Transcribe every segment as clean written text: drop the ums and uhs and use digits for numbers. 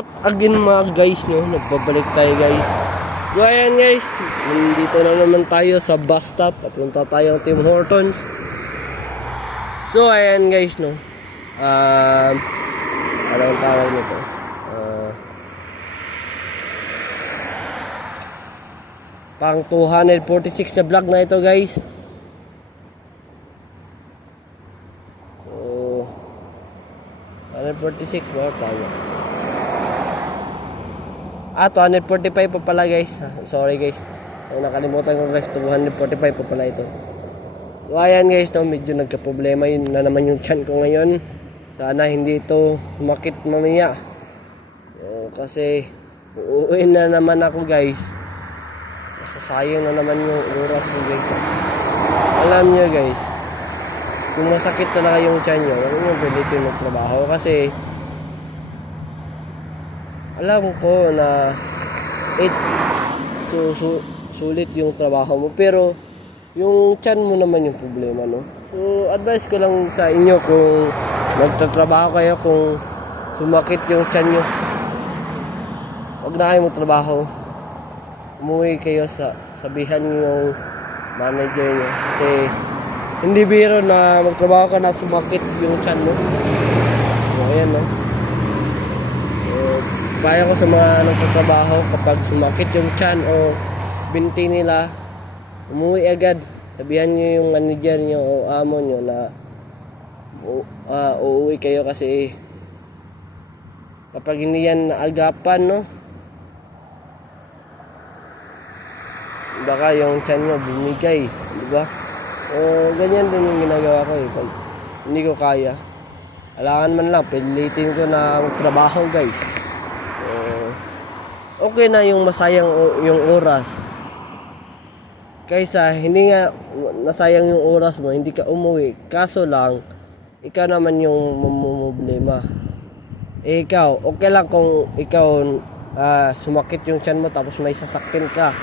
Up again mga guys, no? Nagbabalik tayo guys. So ayan guys, nandito na naman tayo sa bus stop. Papunta tayo ng Tim Hortons. So ayan guys, no? Anong tawag nito? Pang 246 na vlog na ito guys. So 146 ba? Tama. 245 pa pala guys. Sorry guys. Nakalimutan ko guys, 245 pa pala ito. So ayan guys, no, medyo nagka-problema yun na naman yung tiyan ko ngayon. Sana hindi ito sumakit mamaya. So, kasi uuwi na naman ako guys. Masasayang na naman yung oras ko guys. Alam nyo guys, kung masakit talaga yung tiyan nyo, huwag nyo pilitin magtrabaho kasi alam ko na sulit yung trabaho mo, pero yung tiyan mo naman yung problema, no? So, advice ko lang sa inyo kung magtatrabaho kayo, kung sumakit yung tiyan nyo, huwag na kayo magtrabaho. Umuwi kayo, sabihan nyo yung manager nyo. Kasi hindi biro na magtrabaho ka na sumakit yung tiyan mo. So, ayan, no? Kaya ko sa mga nagtatrabaho, kapag sumakit yung tiyan o binti nila, umuwi agad. Sabihan nyo yung manager nyo o amo nyo na uuwi kayo kasi kapag hindi yan naagapan, no, baka yung tiyan nyo bumigay, diba? O ganyan din yung ginagawa ko pag hindi ko kaya. Alangan man lang, pilitin ko na magtrabaho guys. Okay na yung masayang yung oras kaysa hindi nga nasayang yung oras mo, hindi ka umuwi. Kaso lang, ikaw naman yung problema. Ikaw, okay lang kung ikaw sumakit yung tiyan mo tapos may sasakyan ka.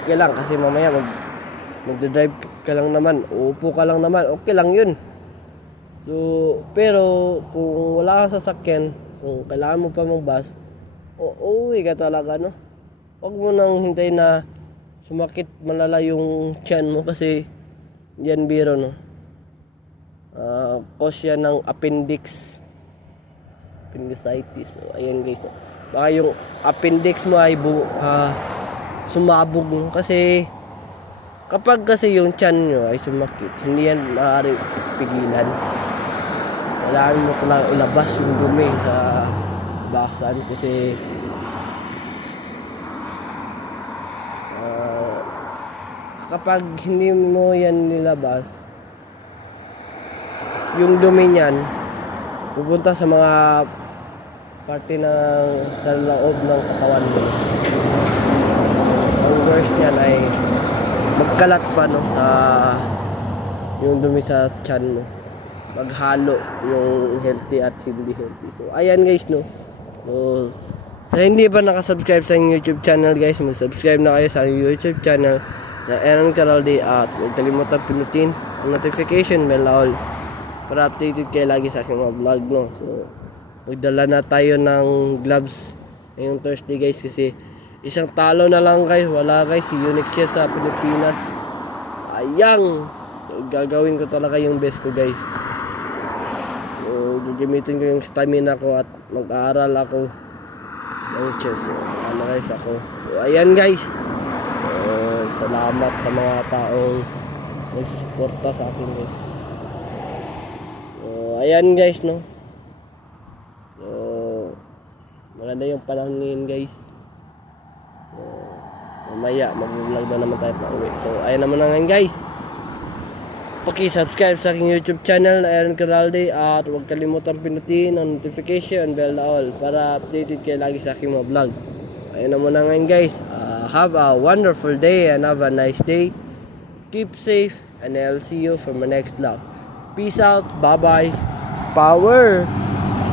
Okay lang kasi mamaya magdadrive ka lang naman, uupo ka lang naman, okay lang yun. So, pero kung wala kang sasakyan, kung kailangan mo pa mong bus, uuwi ka talaga, no? Huwag mo nang hintay na sumakit malala yung tiyan mo kasi yan biro, no? Cause yan ng appendicitis. So, ayan guys, no? Baka yung appendix mo ay sumabog, no? Kasi kapag kasi yung tiyan nyo ay sumakit, hindi yan maaaring pigilan. Kailangan mo talaga ilabas yung dumi sa basan kasi kapag hindi mo yan nilabas, yung dumi niyan pupunta sa mga parte sa loob ng katawan mo. Ang worst niyan ay magkalat pa, no, sa yung dumi sa tiyan mo, maghalo yung healthy at hindi healthy. So ayan guys, no. So sa hindi pa nakasubscribe sa YouTube channel guys, mag-subscribe na kayo sa YouTube channel na Aaron Caraldi at huwag kalimutan pinutin ang notification bell all para updated kayo lagi sa aking mga vlog, no. So magdala na tayo ng gloves ngayong Thursday guys kasi isang talo na lang guys, wala guys, unique siya sa Pilipinas. Ayang, so gagawin ko talaga yung best ko guys. So gagamitin ko yung stamina ko at mag-aaral ako ng chess. So, guys ako. So, ayan guys. Salamat sa mga taong nagsusuporta sa akin guys. So, ayan guys, no. So, maganda yung panahon ngayon guys. So, mamaya mag-vlog na naman tayo pa uwi. So, ayan naman na ngayon guys. Paki-subscribe sa aking YouTube channel na Aaron Caraldi at huwag kalimutan pinutin ang notification bell na all para updated kayo lagi sa aking mga vlog. Ayun na muna ngayon guys. Have a wonderful day and have a nice day. Keep safe and I'll see you for my next vlog. Peace out. Bye bye. Power.